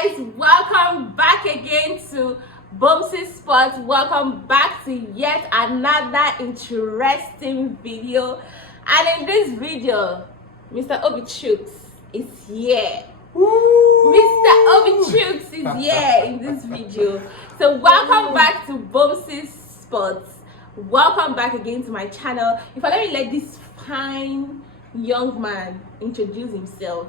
guys, welcome back again to Bumsy Sports. Welcome back to yet another interesting video. And in this video, Mr. Obi Chooks is here. Woo! Mr. Obi Chooks is here in this video. So welcome back to Bumsy Sports. Welcome back again to my channel. If I let this fine young man introduce himself.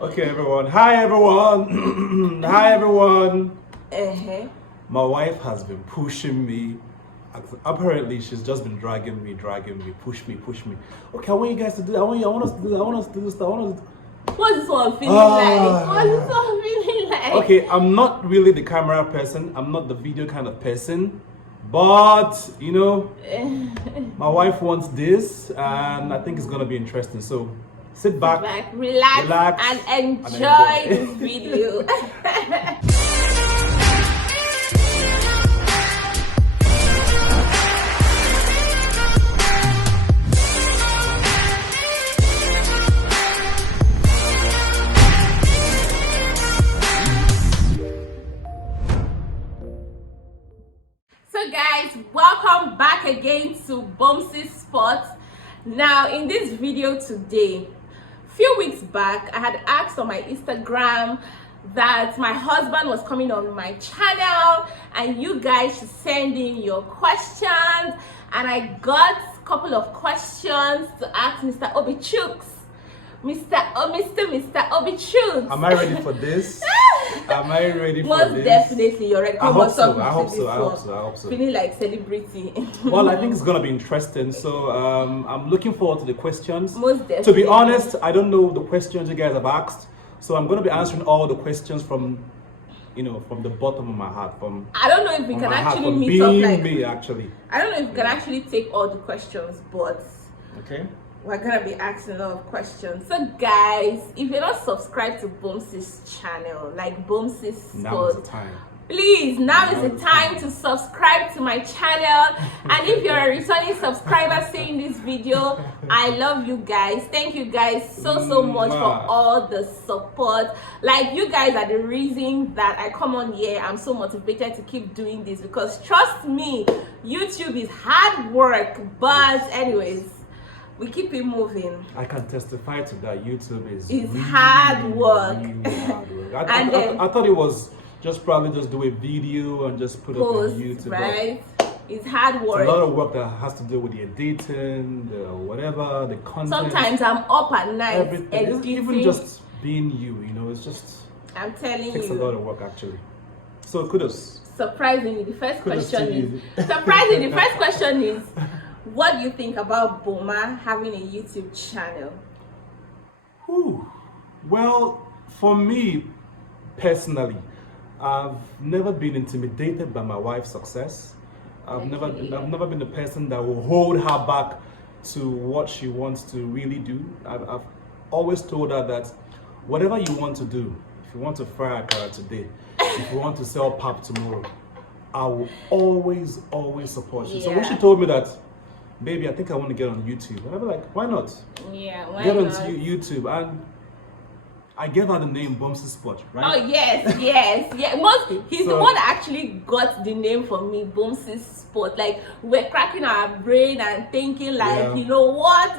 Okay, everyone. Hi, everyone. Hi, everyone. My wife has been pushing me. Apparently, she's just been dragging me, push me. Okay, I want you guys to do that. I want us to do that. I want us to do this. What's this one feeling like? What's this one feeling like? Okay, I'm not really the camera person. I'm not the video kind of person. But, you know, my wife wants this, and I think it's going to be interesting. So, sit back, relax and enjoy this video. So guys, welcome back again to Bumsy Sports. Now in this video today, few weeks back I had asked on my Instagram that my husband was coming on my channel and you guys should send in your questions, and I got a couple of questions to ask Mr. Obi Chooks. Mr. Obi Chooks. Am I ready for this? Am I ready for this? Most definitely you're ready. I hope so. Feeling like celebrity. Well, I think it's gonna be interesting. So I'm looking forward to the questions. Most definitely. To be honest, I don't know the questions you guys have asked, so I'm gonna be answering all the questions from, from the bottom of my heart. I don't know if we can actually meet up like me. Actually, I don't know if we can actually take all the questions, but okay. We're gonna be asking a lot of questions. So guys, if you're not subscribed to Bumsy's channel, like Bumsy Sports, now is the time. Please, now is the time to subscribe to my channel. And if you're a returning subscriber seeing this video, I love you guys. Thank you guys so much for all the support. Like, you guys are the reason that I come on here. I'm so motivated to keep doing this, because trust me, YouTube is hard work. But anyways, we keep it moving. I can testify to that. YouTube is really hard work. Really hard work. I thought it was probably just do a video and just put it on YouTube. Right? It's hard work. It's a lot of work that has to do with the editing, the whatever, the content. Sometimes I'm up at night everything. Even just being you, it's just. I'm telling you. It takes a lot of work actually. So kudos. Surprisingly, the first question is. What do you think about Boma having a YouTube channel? Well, for me personally, I've never been intimidated by my wife's success. I've never been the person that will hold her back to what she wants to really do. I've always told her that whatever you want to do, if you want to fry a carrot today, if you want to sell pap tomorrow, I will always support you. Yeah. So when she told me that, baby, I think I want to get on YouTube, and I was like, why not? Yeah, why get not? Get on YouTube. And I gave her the name Bumsy Sport, right? Oh yes. He's the one that actually got the name for me, Bumsy Sport. Like, we're cracking our brain and thinking like, what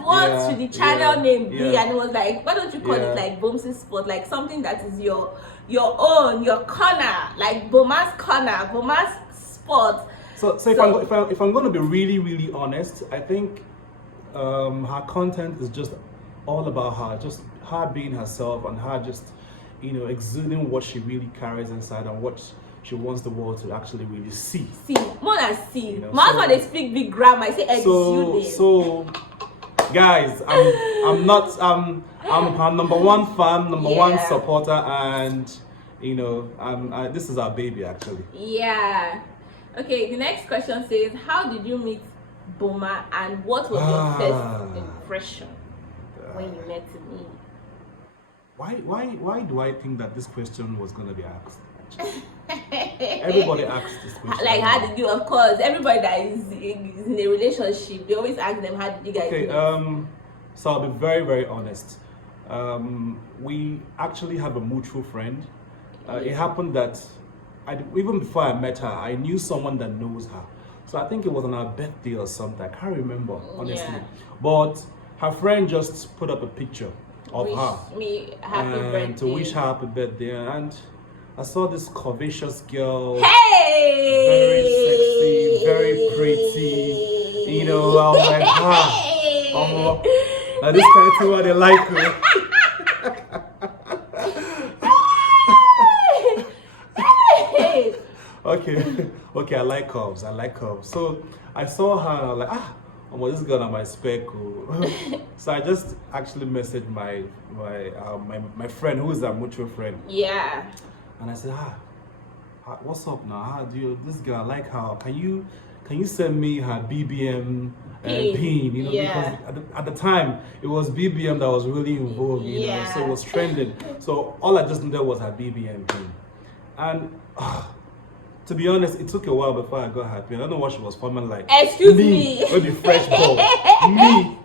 should the channel name be? And it was like, why don't you call it like Bumsy Sport, like something that is your own, your corner, like Boma's corner, Boma's Sport. So if I'm going to be really honest, I think her content is just all about her, just her being herself, and her just exuding what she really carries inside and what she wants the world to actually really see. More than see. Most when they speak big grammar, I say exuding. So guys, I'm her number one fan, number one supporter, and this is our baby actually. Yeah. Okay, the next question says, how did you meet Boma, and what was your first impression when you met me? Why do I think that this question was going to be asked? Everybody asks this question. Like, how did you? Of course, everybody that is in a relationship, they always ask them, how did you guys do? So I'll be very honest. We actually have a mutual friend. It happened that even before I met her, I knew someone that knows her. So I think it was on our birthday or something. I can't remember, honestly. Yeah. But her friend just put up a picture of Wish her me happy and birthday. to wish her happy birthday. And I saw this curvaceous girl, Hey! very sexy, very pretty. You know, I was like, this kind of thing what they like. Okay, I like curves. So I saw her like, well, this girl on my spec. So I just actually messaged my friend who is a mutual friend. Yeah. And I said, what's up now? How do you, this girl, I like her. Can you send me her BBM pin? You know, yeah. because at the time it was BBM that was really in vogue. You know, so it was trending. So all I just needed was her BBM pin. And to be honest, it took a while before I got her pin. I don't know what she was forming like. Excuse me. With the fresh ball. Me.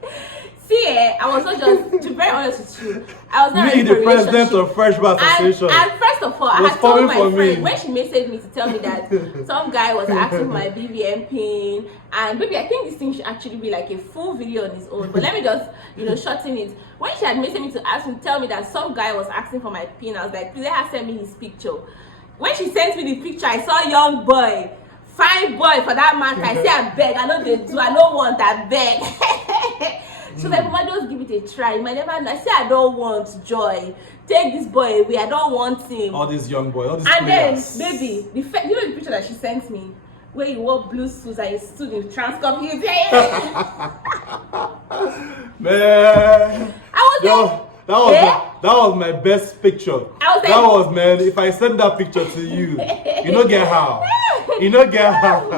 See, I was not just, to be very honest with you, I was not me, ready the for president of Fresh Bar Association. And first of all, I had told my friend, when she messaged me to tell me that some guy was asking my BBM pin, and baby, I think this thing should actually be like a full video on its own, but let me just, shorten it. When she had messaged me to ask me, tell me that some guy was asking for my pin, I was like, please let her send me his picture. When she sent me the picture, I saw young boy, fine boy for that matter. I say, I beg, I know they do, I don't want that beg. So like, mama, just give it a try. You might never know. I say, I don't want Joy. Take this boy away. I don't want him. All these young boys, all these and players. Then, baby, you know the picture that she sent me, where you wore blue suits and you stood in Transcorp Hills. Man, I was that was my best picture. I was like, that was, man. If I send that picture to you, you don't get how. You don't get how.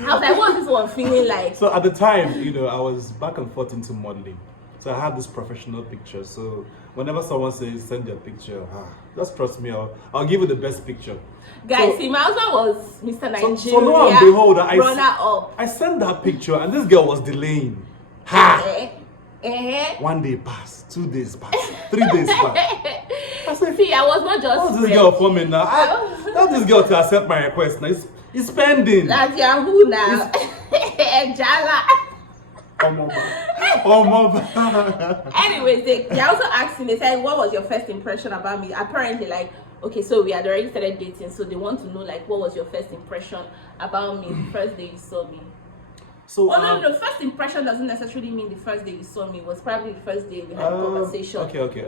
I was like, what is this one feeling like? So at the time, I was back and forth into modeling. So I had this professional picture. So whenever someone says send your picture, just trust me, I'll give you the best picture. Guys, see, my husband was Mr. Nigeria. So lo and behold, I sent that picture and this girl was delaying. One day passed, 2 days passed, 3 days passed. I said, see, I was not just. What's this girl for me now? Tell this girl to accept my request now. It's pending. That's Yahoo now. Jala. Anyways, they also asked me, they said, what was your first impression about me? Apparently, like, okay, so we had already started dating, so they want to know, like, what was your first impression about me the first day you saw me? So, no, first impression doesn't necessarily mean the first day you saw me. It was probably the first day we had a conversation. Okay.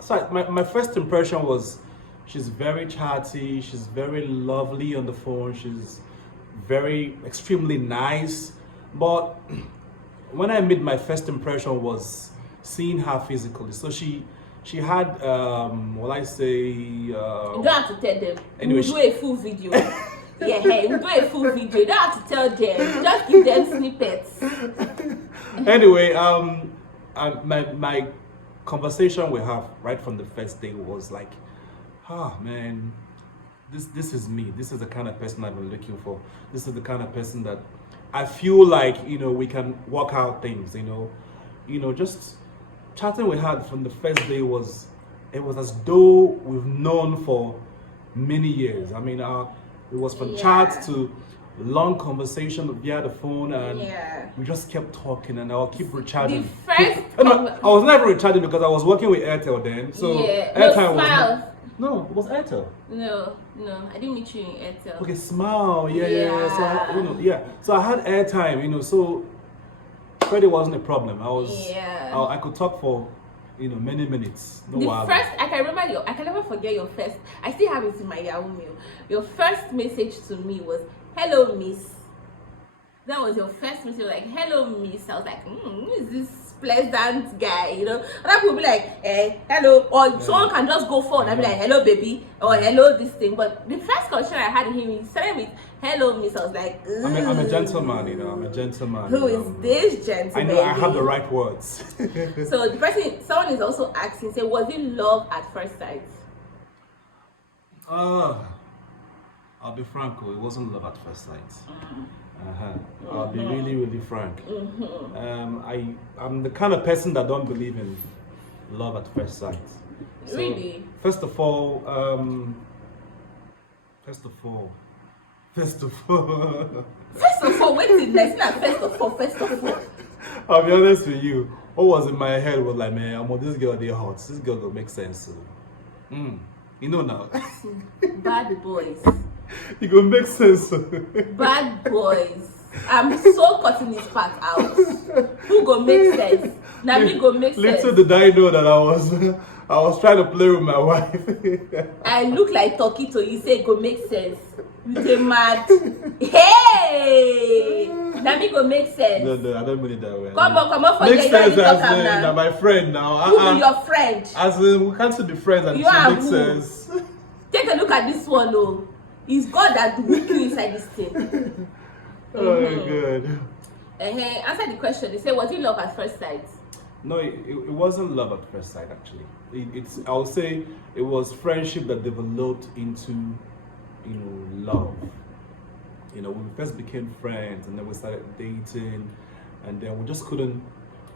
So my first impression was, she's very chatty, she's very lovely on the phone, she's very extremely nice. But when I made my first impression was seeing her physically. So she had you don't have to tell them. Anyway, we'll do a full video. We'll do a full video. You don't have to tell them. Just give them snippets. Anyway, my conversation with her right from the first day was like, man, this is me. This is the kind of person I've been looking for. This is the kind of person that I feel like, we can work out things, just chatting with her from the first day it was as though we've known for many years. I mean, it was from chat to long conversation via the phone, and we just kept talking, and I'll keep recharging. I was never recharging because I was working with Airtel then. So Airtel No, it was Airtel. No, I didn't meet you in Airtel. Okay, Smile, yeah. So I had airtime, so credit wasn't a problem. I could talk for, many minutes. I can never forget your first. I still have it in my Yahoo mail. Your first message to me was, "Hello, Miss." That was your first message, like, "Hello, Miss." I was like, who is this pleasant guy? Other people will be like, hello, or someone can just go forward and be like, "Hello, baby," or "Hello, this thing." But the first conversation I had with him, he started with, "Hello, Miss." I was like, I'm a gentleman, I'm a gentleman. Who is this gentleman? I know I have the right words. So someone is also asking, say, was it love at first sight? I'll be frank, it wasn't love at first sight. I'll be really, really frank. I'm the kind of person that don't believe in love at first sight. So, Really? First of all, First of all, First of all, wait till next. Not first of all. I'll be honest with you. What was in my head was like, man, I'm on this girl, they hot. This girl don't make sense. So. You know now. Bad boys. It gonna make sense. Bad boys. I'm so cutting his part out. Who go make sense? Now me go make sense. Little did I know that I was trying to play with my wife. I look like talking to you. Say go make sense. You say mad. Hey, now me go make sense. No, I don't mean it that way. Come on, forget Make you sense don't as talk in, now. my friend now. Who be your friend? As in, we can't still be friends and You it are makes who? sense. Take a look at this one, oh. It's God that whip you inside this thing. Oh my God. Answer the question. They say, was it love at first sight? No, it wasn't love at first sight actually. I would say it was friendship that developed into, love. When we first became friends and then we started dating, and then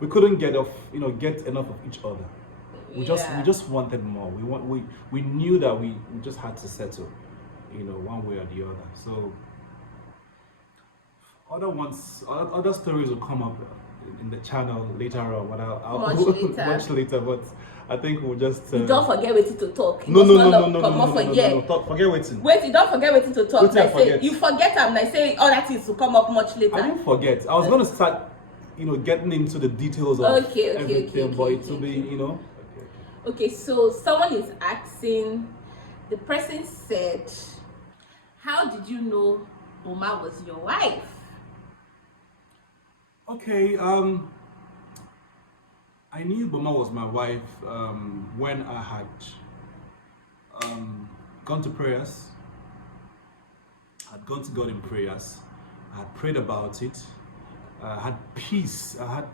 we couldn't get enough of each other. We just wanted more. We knew that we just had to settle, one way or the other. So other stories will come up in the channel later on, but I'll much later. But I think we'll just you don't forget waiting to talk. No. Forget waiting. Wait, you don't forget waiting to talk. Like say, you forget them. I say all that is to come up much later. I didn't forget. I was going to start, getting into the details of everything, but it will be, Okay, so someone is asking. The person said, "How did you know Boma was your wife?" Okay, I knew Boma was my wife when I had gone to prayers. I'd gone to God in prayers. I had prayed about it. I had peace. You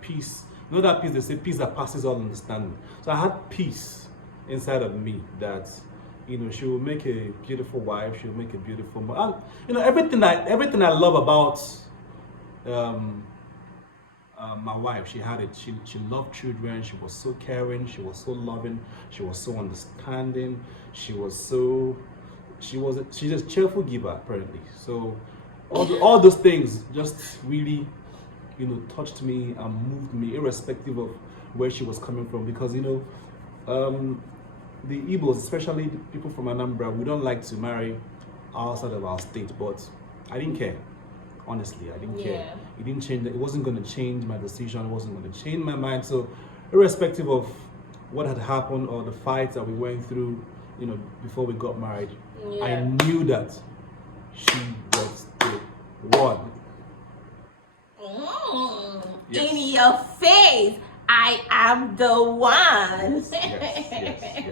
know that peace, they say peace that passes all understanding. So I had peace inside of me that, she will make a beautiful wife. She will make a beautiful mom. And, everything I love about my wife, she had it. She loved children. She was so caring. She was so loving. She was so understanding. She's a cheerful giver apparently. So all those things just really, touched me and moved me, irrespective of where she was coming from. Because the Igbos, especially the people from Anambra, we don't like to marry outside of our state. But I didn't care. Honestly, I didn't care. It didn't change. It wasn't going to change my decision. It wasn't going to change my mind. So, irrespective of what had happened or the fights that we went through, before we got married, I knew that she was the one. Yes. In your face, I am the one. Yes.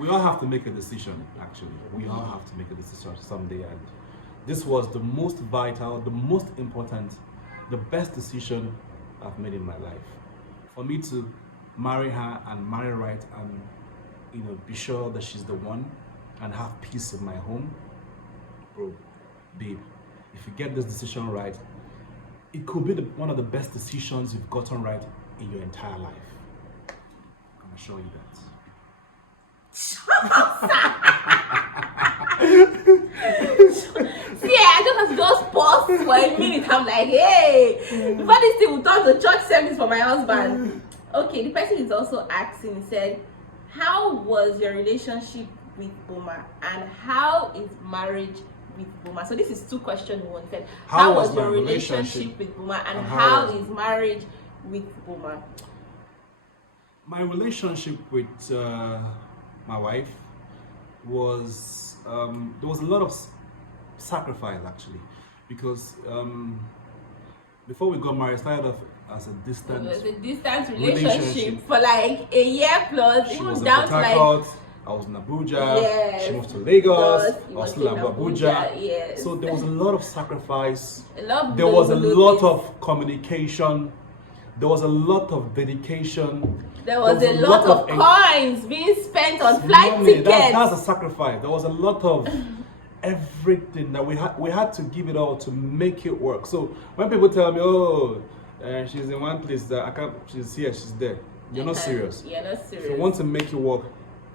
We all have to make a decision. Actually, we all have to make a decision someday, and this was the most vital, the most important, the best decision I've made in my life. For me to marry her and marry right and, be sure that she's the one and have peace in my home. Bro, babe, if you get this decision right, it could be one of the best decisions you've gotten right in your entire life. I'm gonna show you that. See, I just have to just pause for a minute. I'm like, hey, before this thing will turn to church service for my husband. Okay, the person is also asking, he said, how was your relationship with Boma and how is marriage with Boma? So this is two questions in one. Said, how was your relationship with Boma and how is marriage with Boma? My relationship with my wife was, there was a lot of sacrifice actually, because before we got married, I started off as a distant relationship for like a year plus. She even was down in to like, I was in Abuja. Yes. She moved to Lagos. I was still in Abuja. Yes. So there was a lot of sacrifice. There was a lot of communication. There was a lot of dedication. There was a lot of coins being spent on flight tickets. That's a sacrifice. There was a lot of everything that we had to give it all to make it work. So when people tell me, oh, she's in one place that I can't, she's here, she's there. You're not serious. You're not serious. If you want to make it work,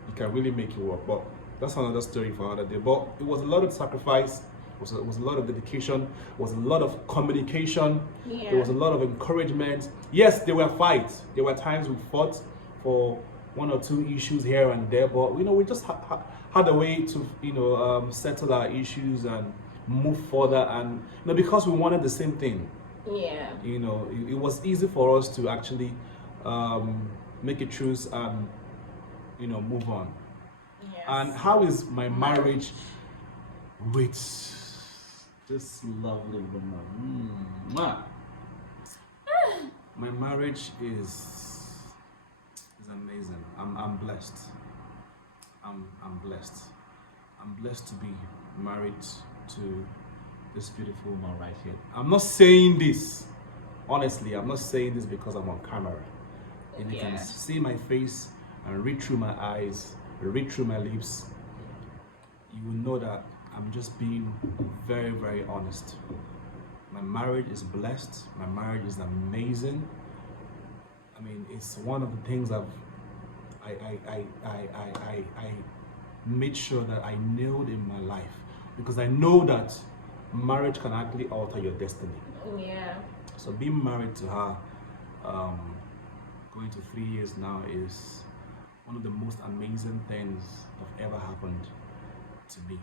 you can really make it work. But that's another story for another day. But it was a lot of sacrifice. It was a lot of dedication. It was a lot of communication. Yeah. There was a lot of encouragement. Yes, there were fights. There were times we fought for one or two issues here and there. But we just had a way to settle our issues and move further. And because we wanted the same thing. Yeah. It was easy for us to actually make a truce and move on. Yes. And how is my marriage with this lovely woman? Mwah. My marriage is amazing. I'm blessed. I'm blessed. I'm blessed to be married to this beautiful woman right here. I'm not saying this, honestly, I'm not saying this because I'm on camera. And you can see my face and read through my eyes, read through my lips. You will know that I'm just being very, very honest. My marriage is blessed. My marriage is amazing. I mean, it's one of the things I made sure that I nailed in my life, because I know that marriage can actually alter your destiny. Yeah. So being married to her, going to 3 years now, is one of the most amazing things that have ever happened to me,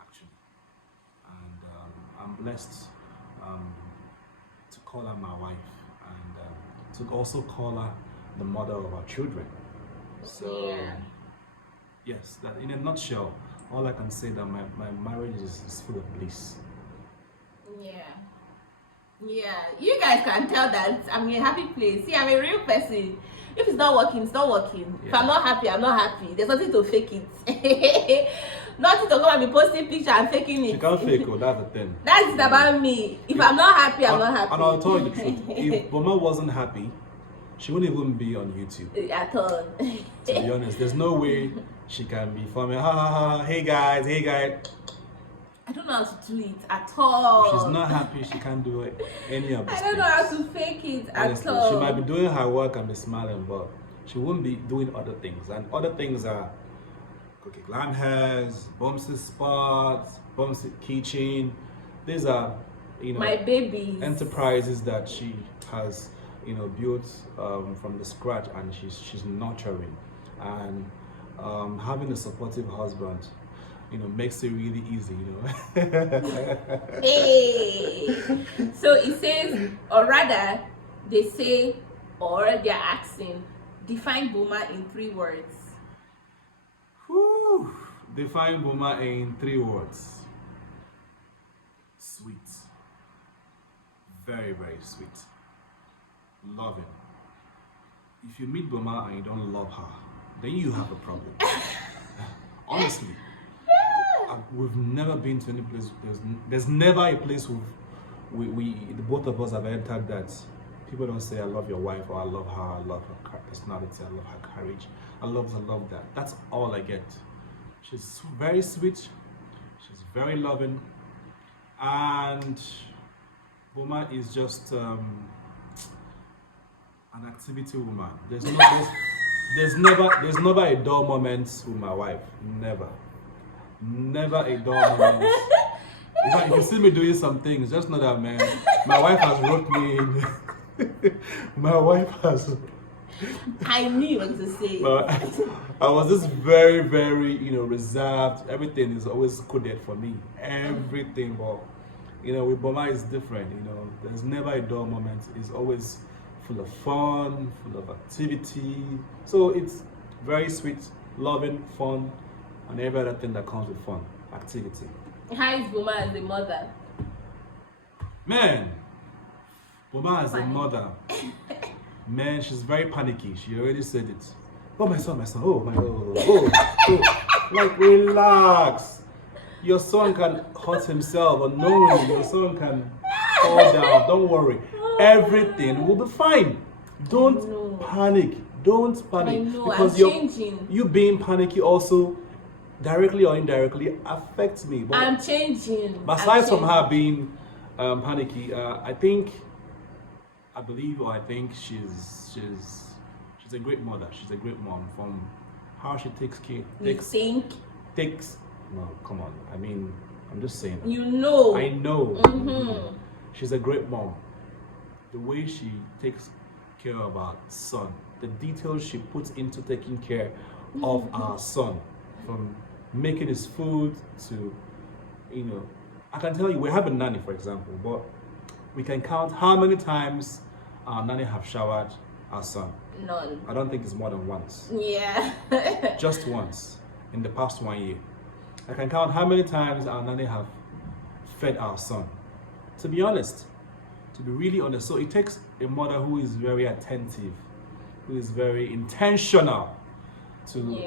actually. And I'm blessed to call her my wife, and to also call her the mother of our children. So yes, that in a nutshell, all I can say that my marriage is full of bliss. Yeah, you guys can tell that I'm in a happy place. See, I'm a real person. If it's not working, it's not working. If I'm not happy, I'm not happy. There's nothing to fake it. Nothing to go and be posting picture and faking it. She can't fake it, that's the thing. That's it about me. If I'm not happy, I'm not happy. And I'll tell you the truth. If Boma wasn't happy, she wouldn't even be on YouTube. At all. To be honest, there's no way she can be filming, ha ha ha, hey guys. I don't know how to do it at all. If she's not happy, she can't do it any of this. I don't know how to fake it honestly, at all. She might be doing her work and be smiling, but she wouldn't be doing other things. And other things are cookie glam hairs, Bumsy spots, Bumsy kitchen. These are, my babies. Enterprises that she has, built from the scratch, and she's nurturing. And having a supportive husband, makes it really easy, Hey, so it says, or rather, they say, or they're asking, define Boma in 3 words. Whew. Define Boma in 3 words. Sweet. Very, very sweet. Loving. If you meet Boma and you don't love her, then you have a problem. Honestly. We've never been to any place. There's never a place the both of us have entered that people don't say I love your wife, or I love her, I love her personality, I love her courage, I love that. That's all I get. She's very sweet, she's very loving, and Boma is just an activity woman. There's never a dull moment with my wife. Never a dull moment. In fact, if you see me doing some things, just know that, man, my wife has roped me in. My wife has. I knew what to say. I was just very, very, reserved. Everything is always coded for me. Everything, but with Boma is different. There's never a dull moment. It's always full of fun, full of activity. So it's very sweet, loving, fun, and every other thing that comes with fun, activity. How is Boma as a mother? Man, Boma as a mother, man, she's very panicky. She already said it. Oh, my son, oh, my oh. Like, relax. Your son can hurt himself unknowingly. Your son can fall down. Don't worry. Everything will be fine. Don't panic. Don't panic. I know, because you being panicky also, directly or indirectly, affects me. But I'm changing. Aside from her being panicky, I think I believe, or I think she's a great mother. She's a great mom. From how she takes. No, come on. I mean, I'm just saying. You know. I know. Mm-hmm. She's a great mom. The way she takes care of our son, the details she puts into taking care of our son, from making his food to, I can tell you, we have a nanny, for example, but we can count how many times our nanny have showered our son. None. I don't think it's more than once. Yeah. Just once in the past 1 year. I can count how many times our nanny have fed our son. To be honest, to be really honest, so it takes a mother who is very attentive, who is very intentional to,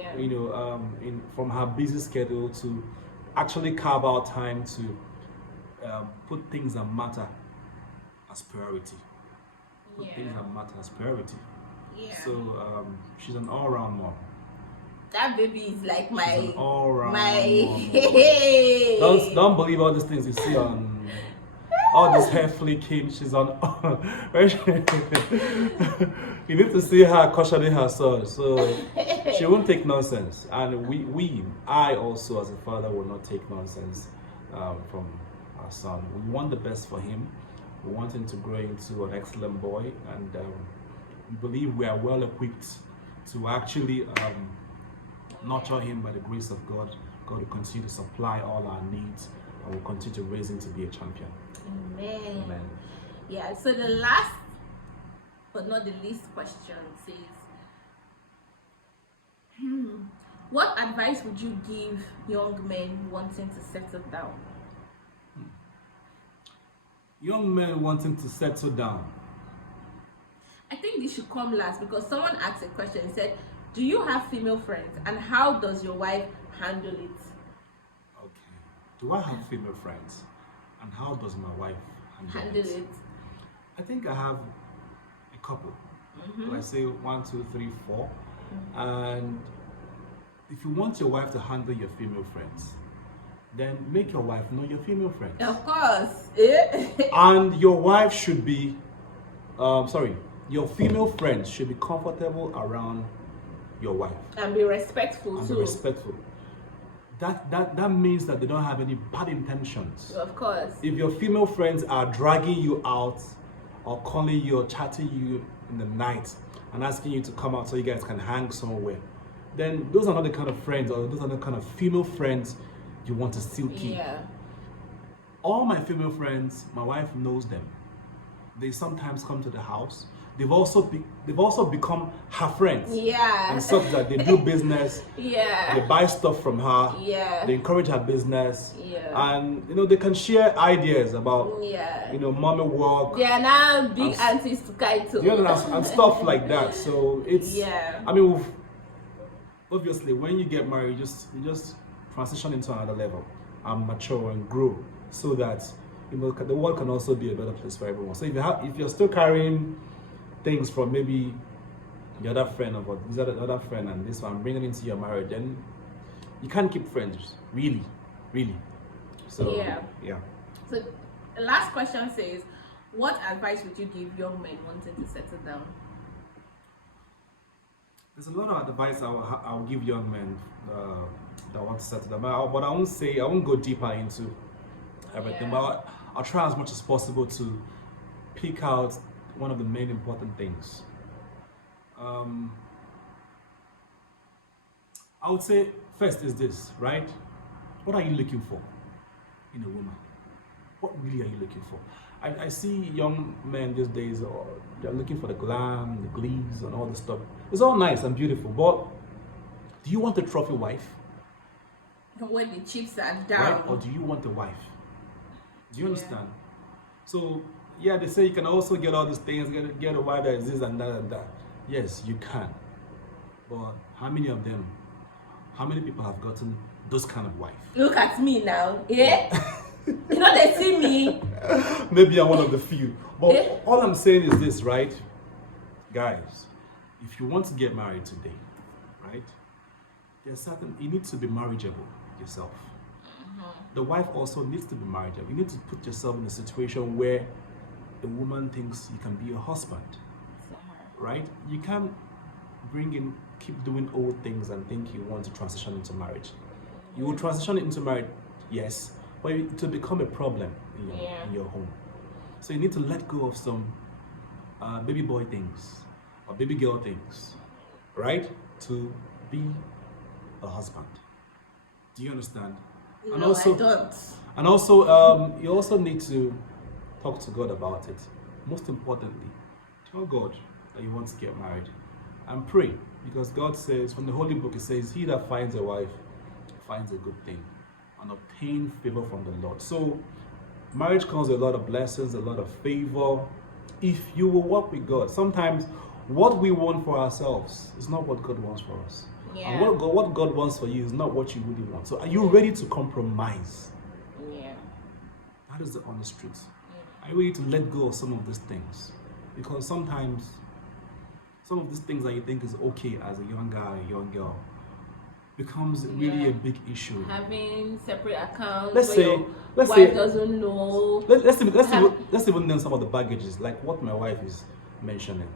from her busy schedule to actually carve out time to put things that matter as priority. Things that matter as priority. Yeah. So she's an all-round mom. That baby is like my She's an all-round mom. Don't believe all these things you see on all this hair flicking. She's on. You need to see her cautioning her son, so she won't take nonsense. And I also as a father will not take nonsense from our son. We want the best for him. We want him to grow into an excellent boy, and we believe we are well equipped to actually nurture him by the grace of God. God will continue to supply all our needs, and will continue to raise him to be a champion. Amen. Amen. Yeah, so the last but not the least question says, what advice would you give young men wanting to settle down? Young men wanting to settle down. I think this should come last, because someone asked a question and said, do you have female friends, and how does your wife handle it? Okay. Do I have female friends, and how does my wife handle it? I think I have a couple. Like say 1, 2, 3, 4. And if you want your wife to handle your female friends, then make your wife know your female friends. Of course. And your wife should be, your female friends should be comfortable around your wife. And be respectful too. Be respectful. That means that they don't have any bad intentions. Of course. If your female friends are dragging you out, or calling you or chatting you in the night and asking you to come out so you guys can hang somewhere, then those are not the kind of friends, or those are the kind of female friends you want to still keep. Yeah. All my female friends, my wife knows them. They sometimes come to the house. They've also become her friends. Yeah. And such that they do business. Yeah. They buy stuff from her. Yeah. They encourage her business. Yeah. And they can share ideas about mommy work. They are now big aunties to Kaito. You know, and stuff like that. So it's I mean, obviously when you get married, you just transition into another level and mature and grow, so that the world can also be a better place for everyone. So if you're still carrying things from maybe the other friend or this other friend and this one, bringing into your marriage, then you can't keep friends, really. So yeah. So the last question says, what advice would you give young men wanting to settle down? There's a lot of advice I'll give young men that want to settle down, but I won't go deeper into everything. But I'll try as much as possible to pick out one of the main important things. I would say first is this, right? What are you looking for in a woman? What really are you looking for? I see young men these days, they're looking for the glam, the gleams, and all this stuff. It's all nice and beautiful, but do you want a trophy wife? When the chips are down. Right? Or do you want a wife? Do you understand? So, they say you can also get all these things, get a wife that is this and that and that. Yes, you can. But how many people have gotten those kind of wife? Look at me now, they see me. Maybe I'm one of the few. But all I'm saying is this, right? Guys, if you want to get married today, right? You need to be marriageable yourself. The wife also needs to be marriageable. You need to put yourself in a situation where a woman thinks you can be a husband, right? You can't keep doing old things and think you want to transition into marriage. You will transition into marriage, yes, but it will become a problem in your home. So you need to let go of some baby boy things or baby girl things, right? To be a husband. Do you understand? No, and also, I don't. And also, you also need to talk to God about it. Most importantly, tell God that you want to get married and pray, because God says, from the Holy Book, it says, he that finds a wife finds a good thing and obtain favor from the Lord. So marriage comes with a lot of blessings, a lot of favor, if you will walk with God. Sometimes what we want for ourselves is not what God wants for us. Yeah. And what God wants for you is not what you really want. So are you ready to compromise? Yeah. That is the honest truth. Are you ready to let go of some of these things? Because sometimes some of these things that you think is okay as a young guy, a young girl, becomes really a big issue. Having separate accounts. Let's say wife doesn't know. Let's even name some of the baggages, like what my wife is mentioning.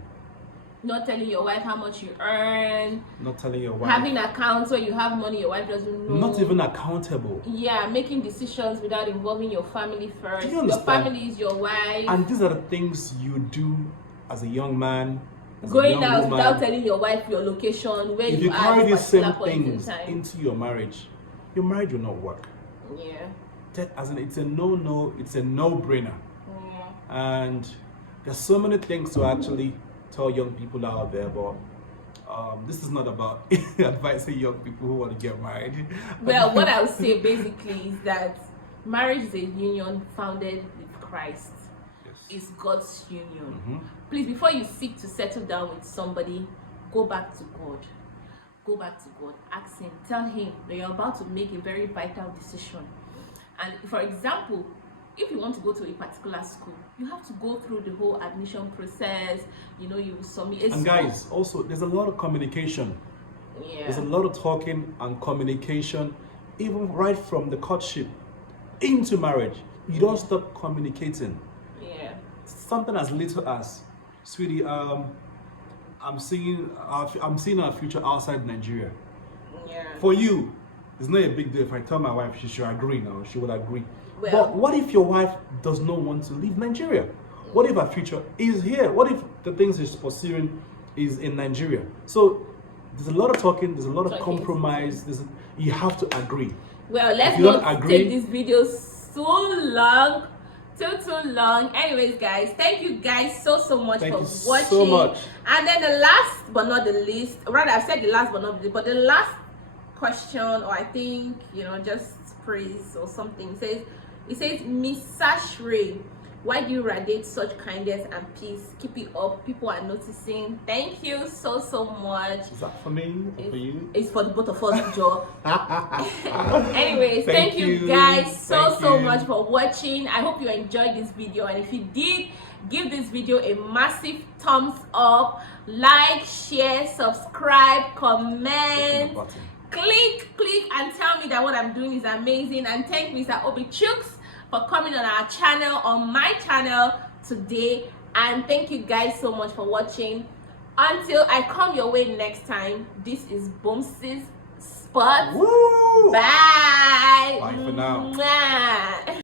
Not telling your wife how much you earn. Not telling your wife. Having accounts where you have money your wife doesn't know. Not even accountable. Yeah, making decisions without involving your family first. Do you understand? Your family is your wife. And these are the things you do as a young man. Going out without telling your wife your location, where if you you are. carry these same things into your marriage will not work. Yeah. As in, it's a no-no, it's a no-brainer. Yeah. And there's so many things to actually tell young people out there, but this is not about advising young people who want to get married. Well, what I would say basically is that marriage is a union founded with Christ. Is God's union. Please, before you seek to settle down with somebody, go back to God. Go back to God. Ask him. Tell him that you're about to make a very vital decision. And for example, if you want to go to a particular school, you have to go through the whole admission process. You know, you submit. And guys, also, there's a lot of communication. Yeah. There's a lot of talking and communication, even right from the courtship into marriage. You don't stop communicating. Something as little as, sweetie, I'm seeing our future outside Nigeria. Yeah. For you, it's not a big deal. If I tell my wife, she should agree now. She would agree. Well, but what if your wife does not want to leave Nigeria? What if her future is here? What if the things she's pursuing is in Nigeria? So there's a lot of talking. There's a lot of compromise. You have to agree. Well, let's not take this video so long. Too long. Anyways, guys, thank you guys so much for watching. So much. And then the last but not the least, rather I've said the last but not the least, but the last question, or I think, you know, just praise or something, it says Miss Sashray, why do you radiate such kindness and peace? Keep it up, people are noticing. Thank you so much. Is that for me or for you? It's for the both of us, Joe. Anyways, thank you guys so much for watching. I hope you enjoyed this video, and if you did, give this video a massive thumbs up, like, share, subscribe, comment, click and tell me that what I'm doing is amazing. And thank Mr. Obi Chooks for coming on our channel, on my channel today. And thank you guys so much for watching. Until I come your way next time, this is Bums's Spot. Woo! Bye. Bye for now. Mwah.